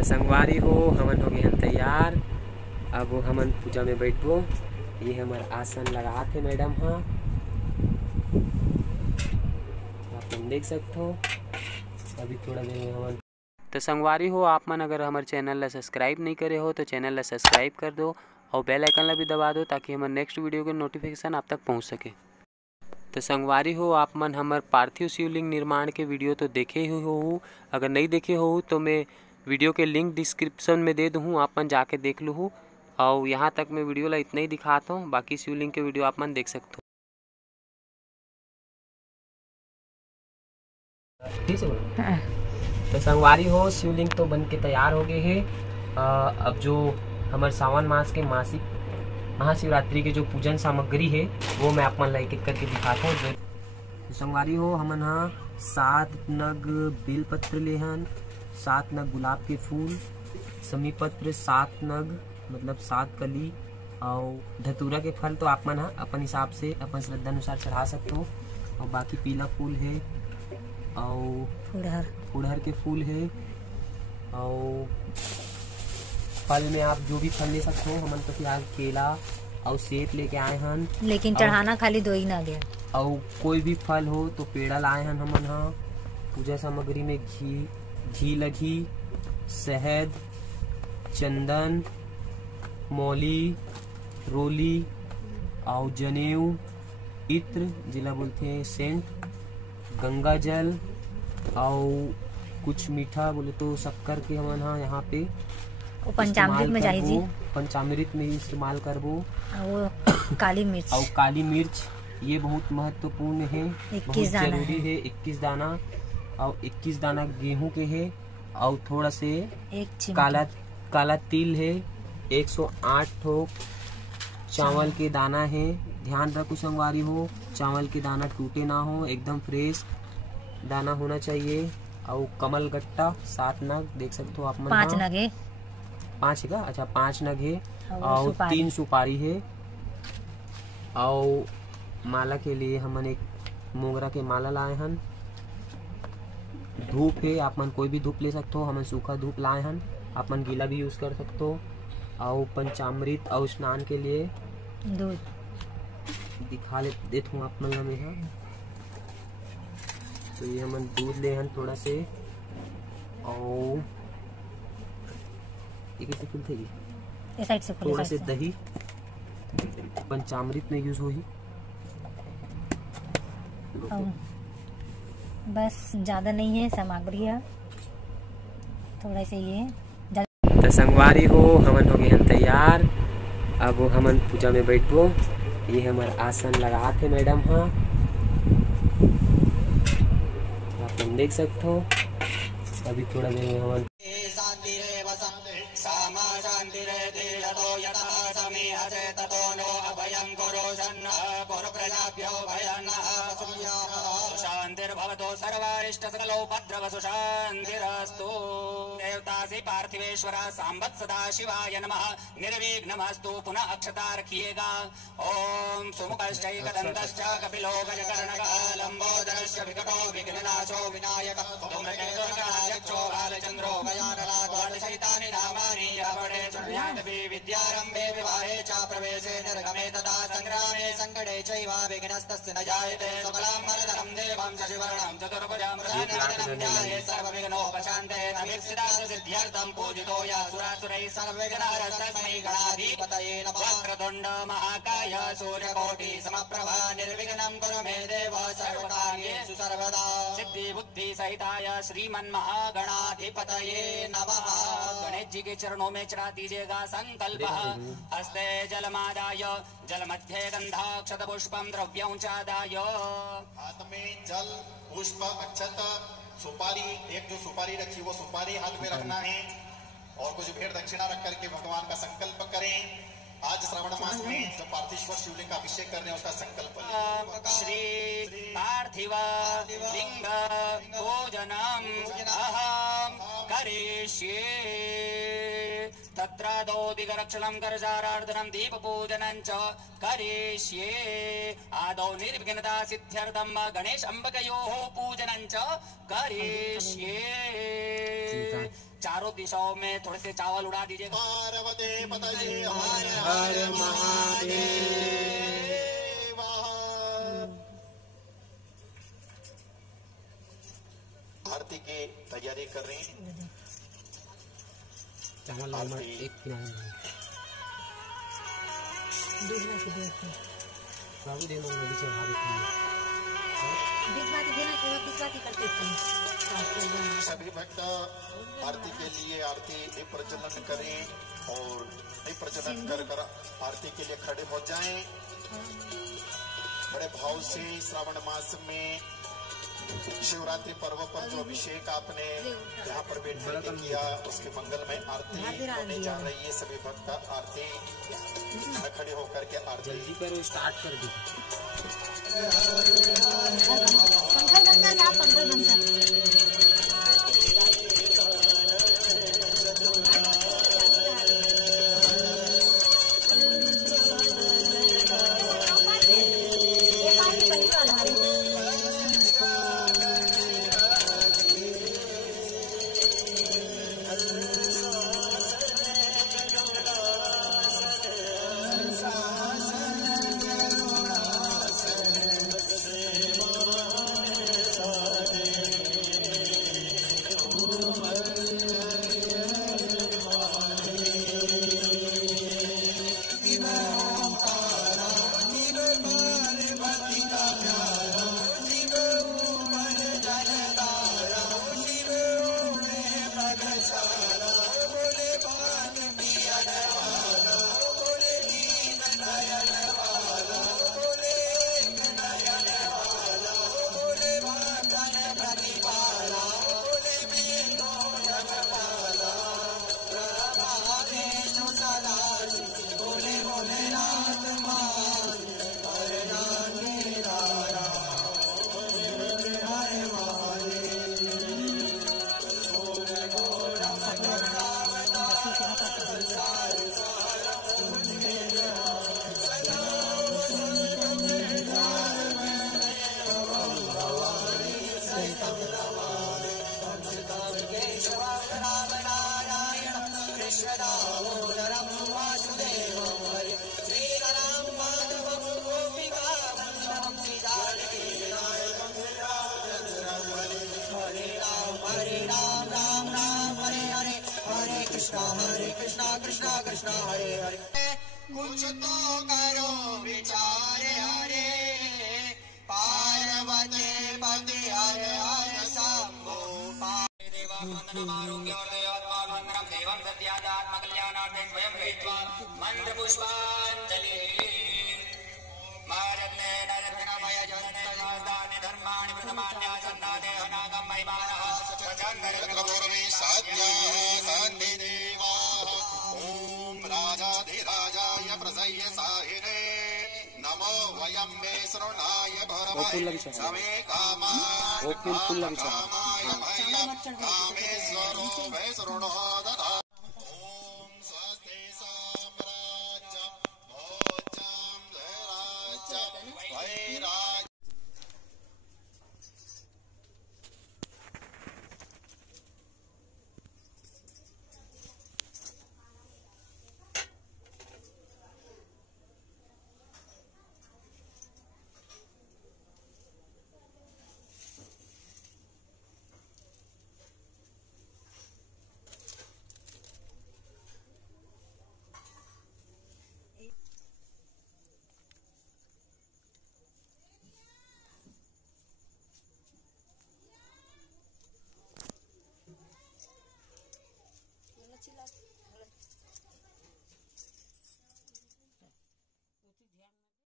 तो संगवारी हो हमन हो गए हैं तैयार। अब हमन पूजा में बैठबो। ये हमार आसन लगा थे मैडम। हाँ आप देख सकते हो। अभी थोड़ा देर में हमन तो संगवारी हो आप मन अगर हमारे चैनल ला सब्सक्राइब नहीं करे हो तो चैनल ला सब्सक्राइब कर दो और बेल आइकन ला भी दबा दो ताकि हमारे नेक्स्ट वीडियो के नोटिफिकेशन आप तक पहुंच सके। तो संगवारी हो आप मन हमारे पार्थिव शिवलिंग निर्माण के वीडियो तो देखे ही हो। अगर नहीं देखे हो तो मैं वीडियो के लिंक डिस्क्रिप्शन में दे दूँ, आप मन जाके देख लूँ। और यहाँ तक मैं वीडियो ला इतना ही दिखाता हूँ, बाकी शिवलिंग के वीडियो आप मन देख सकते हो। ठीक है। तो संगवारी हो शिवलिंग तो बन के तैयार हो गए है। अब जो हमारे सावन मास के मासिक महाशिवरात्रि के जो पूजन सामग्री है वो मैं आप मन ला एक एक करके दिखाता हूँ। तो संगवारी हो हमन हाँ 7 नग बेलपत्र लेहन, 7 नग गुलाब के फूल, समी पत्र 7 नग मतलब 7 कली, और धतूरा के फल तो आप मन हाँ अपन हिसाब से अपन श्रद्धा अनुसार चढ़ा सकते हो। और बाकी पीला फूल है और फुड़हर के फूल है। और फल में आप जो भी फल ले सकते हो। हमन तो फिलहाल केला और सेब लेके आए हन, लेकिन चढ़ाना खाली 2 ही ना गया। और कोई भी फल हो तो पेड़ा लाए हन हमन। हाँ पूजा सामग्री में घी लगी, शहद, चंदन, मौली, रोली और जनेऊ, इत्र जिला बोलते हैं सेंट, गंगा जल और कुछ मीठा बोले तो शक्कर के हमन हाँ यहाँ पे पंचामृत में चाहिए जी। पंचामृत में इस्तेमाल करबो। और काली मिर्च और काली मिर्च ये बहुत महत्वपूर्ण है, बहुत जरूरी है। 21 दाना और 21 दाना गेहूं के है और थोड़ा से काला तिल है। 108 ठोक चावल के दाना है। ध्यान रखो संगवारी हो चावल के दाना टूटे ना हो, एकदम फ्रेश दाना होना चाहिए। और कमल गट्टा 7 नग देख सकते हो आप मन। 5 नग है। 5 है का? अच्छा 5 नग है। और 3 सुपारी है। और माला के लिए हमन एक मोगरा के माला लाए हन। धूप है, आप मन कोई भी धूप ले सकते हो। हमन सूखा धूप लाए हन, आप मन गीला भी यूज कर सकते हो। और पंचामृत और स्नान के लिए दूध दिखा देता हूँ आप मन में। हाँ तो ये हमन दूध ले हन थोड़ा से, और इस साइड से थोड़ा से दही पंचामृत में यूज होगी। बस ज्यादा नहीं है सामग्री है, थोड़ा से ये। तो संगवारी हो हमन हो गए हैं तैयार। अब हमन पूजा में बैठबो। ये हमारे आसन लगा थे मैडम। हाँ आप देख सकते हो। अभी थोड़ा देर में हमन शांतिर्भवतो सर्वारिष्ट सकलोपद्रवसु शांतिरस्तु। देवतासी पार्थिवेश्वर सांबत सदा शिवाय नमः। निर्विघ्नमस्तु। पुनः अक्षता रखिएगा। ओम सुमुखश्चैकदन्तश्च कपिलो गजकर्णकः लंबोदरश्च विकटो विघ्ननाशो विनायकः धूम्रकेतुर्गणाध्यक्षो बालचन्द्रो गजाननाद्वादशैतानि नामानि यवणे शून्यादपि विद्यारम्भे विवाहे च प्रवेशे निर्गमे तदा संग्रामे संकटे चैव विघ्नस्तस्य न जायते। सकलं वरदं देवं शशिवर्णं चतुर्भुजं प्रसन्नवदनं ध्याये सर्वविघ्नोपशान्ते। सिद्ध्यर्थं पूजितो यासुरासुरैः सर्वविघ्नहरस्तस्मै गणाधिपतये नमः। वक्रतुण्ड महाकाय सूर्यकोटि समप्रभा निर्विघ्नं कुरु मे देव सर्वकार्येषु सर्वदा। सिद्धि बुद्धि सहिताय श्रीमन्महागणाधिपतये नमः। गणेश जी के चरणों में चढ़ा दीजिएगा संकल्प। हस्ते जलमादाय जल मध्ये गंधाक्षत पुष्पम द्रव्यं चादाय। हाथ में जल पुष्प अक्षत सुपारी, एक जो सुपारी रखी वो सुपारी हाथ में रखना है और कुछ भेंट दक्षिणा रख करके भगवान का संकल्प करें। आज श्रावण मास में जो पार्थिव शिवलिंग का अभिषेक करने उसका संकल्प। श्री पार्थिव लिंग पूजनम अहम करिष्ये। तत्रादौ दिगरक्षणं करजारार्दनं दीपपूजनं च करिष्ये। आदौ निर्विघ्नता सिद्ध्यर्थं गणेश अम्बकयोः पूजनं च करिष्ये। चारों दिशाओं में थोड़े से चावल उड़ा दीजिएगा। पार्वती पतये हर हर महादेव। आरती की तैयारी कर रही हैं। चावल नंबर 1 बाबू दे नंबर नीचे भाभी सभी भक्त आरती के लिए आरती दीप प्रज्वलन करें और दीप प्रज्वलन कर कर आरती के लिए खड़े हो जाएं। बड़े भाव से श्रावण मास में शिवरात्रि पर्व पर जो अभिषेक आपने यहाँ पर बैठ करके किया उसके मंगल में आरती होने जा रही है। सभी भक्त आरती में खड़े होकर के आरती जल्दी करो, स्टार्ट कर दो। कृष्णा कृष्णा हरे हरे। कुछ तो करो विचार हरे, पार्वती पति हर हर शंभो। देवात्मंदनमारोग्य और देवात्मानंदनम देवं दद्यादात्मकल्याणार्थे स्वयं गृहीत्वा मंत्र पुष्पांजलि। धर्माणि प्रथमान्यासन्नादे अनागम महिमानः चन्द्रपूर्वे साध्याः ओम राजाधिराजाय प्रसह्य साहिने नमो वयं मे शरणाय भरवाय समे कामाय कामेश्वरो वै शरणो ददा। ओम स्वस्ति साम्राज्यं भोजं धैर्यं वैराग्यं।